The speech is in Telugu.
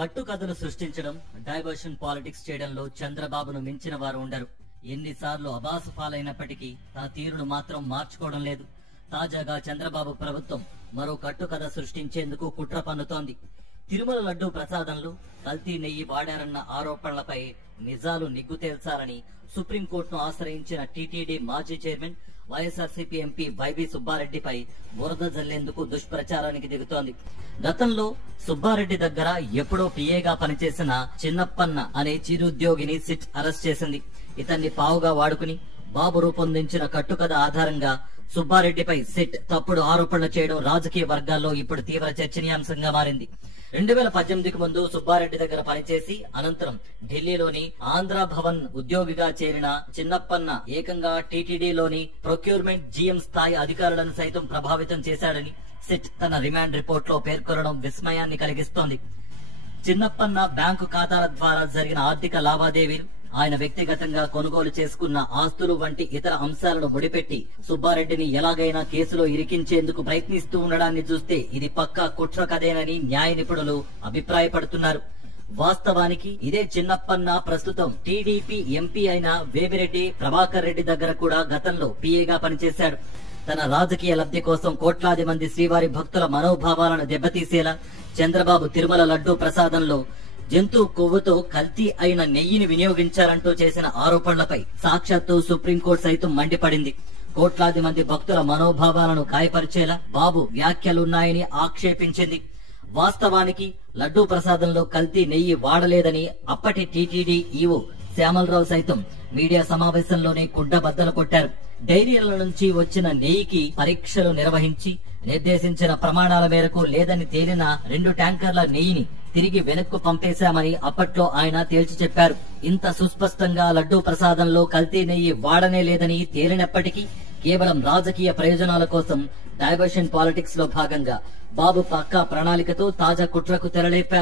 కట్టుకథలు సృష్టించడం, డైవర్షన్ పాలిటిక్స్ చేయడంలో చంద్రబాబును మించిన వారు ఉండరు. ఎన్నిసార్లు అబాసు పాలైనప్పటికీ తన తీరును మాత్రం మార్చుకోవడం లేదు. తాజాగా చంద్రబాబు ప్రభుత్వం మరో కట్టుకథ సృష్టించేందుకు కుట్ర పన్నుతోంది. తిరుమల లడ్డూ ప్రసాదంలో కల్తీ నెయ్యి వాడారన్న ఆరోపణలపై నిజాలు నిగ్గు తేల్చాలని సుప్రీంకోర్టును ఆశ్రయించిన టీటీడీ మాజీ చైర్మన్ వైఎస్ఆర్సీపీ ఎంపీ వైవి సుబ్బారెడ్డిపై బురద జల్లేందుకు దుష్ప్రచారానికి దిగుతోంది. గతంలో సుబ్బారెడ్డి దగ్గర ఎప్పుడో పిఏగా పనిచేసిన చిన్నప్పన్న అనే చిరుద్యోగిని సిట్ అరెస్ట్ చేసింది. ఇతన్ని పావుగా వాడుకుని బాబు రూపొందించిన కట్టుకథ ఆధారంగా సుబ్బారెడ్డిపై సిట్ తప్పుడు ఆరోపణలు చేయడం రాజకీయ వర్గాల్లో ఇప్పుడు తీవ్ర చర్చనీయాంశంగా మారింది. 2018కు ముందు సుబ్బారెడ్డి దగ్గర పనిచేసి అనంతరం ఢిల్లీలోని ఆంధ్ర భవన్ ఉద్యోగిగా చేరిన చిన్నప్పన్న ఏకంగా టీటీడీలోని ప్రొక్యూర్మెంట్ జీఎం స్థాయి అధికారులను సైతం ప్రభావితం చేశాడని సిట్ తన రిమాండ్ రిపోర్ట్ లో పేర్కొనడం విస్మయాన్ని కలిగిస్తోంది. చిన్నప్పన్న బ్యాంకు ఖాతాల ద్వారా జరిగిన ఆర్థిక లావాదేవీలు, ఆయన వ్యక్తిగతంగా కొనుగోలు చేసుకున్న ఆస్తులు వంటి ఇతర అంశాలను ముడిపెట్టి సుబ్బారెడ్డిని ఎలాగైనా కేసులో ఇరికించేందుకు ప్రయత్నిస్తూ ఉండడాన్ని చూస్తే ఇది పక్కా కుట్ర కథేనని న్యాయ నిపుణులు అభిప్రాయపడుతున్నారు. వాస్తవానికి ఇదే చిన్నప్పన్న ప్రస్తుతం టీడీపీ ఎంపీ అయిన వేమిరెడ్డి ప్రభాకర్ రెడ్డి దగ్గర కూడా గతంలో పీఏగా పనిచేశాడు. తన రాజకీయ లబ్ధి కోసం కోట్లాది మంది శ్రీవారి భక్తుల మనోభావాలను దెబ్బతీసేలా చంద్రబాబు తిరుమల లడ్డూ ప్రసాదంలో జంతు కొవ్వుతో కల్తీ అయిన నెయ్యిని వినియోగించారంటూ చేసిన ఆరోపణలపై సాక్షాత్తు సుప్రీంకోర్టు సైతం మండిపడింది. కోట్లాది మంది భక్తుల మనోభావాలను గాయపరిచేలా బాబు వ్యాఖ్యలున్నాయని ఆక్షేపించింది. వాస్తవానికి లడ్డూ ప్రసాదంలో కల్తీ నెయ్యి వాడలేదని అప్పటి టీటీడీ ఈవో శ్యామలరావు సైతం మీడియా సమావేశంలోనే కుండబద్దలు కొట్టారు. డైరీల నుంచి వచ్చిన నెయ్యికి పరీక్షలు నిర్వహించి నిర్దేశించిన ప్రమాణాల మేరకు లేదని తేలిన 2 ట్యాంకర్ల నెయ్యిని తిరిగి వెనక్కు పంపేశామని అప్పట్లో ఆయన తేల్చి చెప్పారు. ఇంత సుస్పష్టంగా లడ్డూ ప్రసాదంలో కల్తీ నెయ్యి వాడనే లేదని తేలినప్పటికీ కేవలం రాజకీయ ప్రయోజనాల కోసం డైవర్షన్ పాలిటిక్స్ లో భాగంగా బాబు పక్కా ప్రణాళికతో తాజా కుట్రకు తెరలేపారు.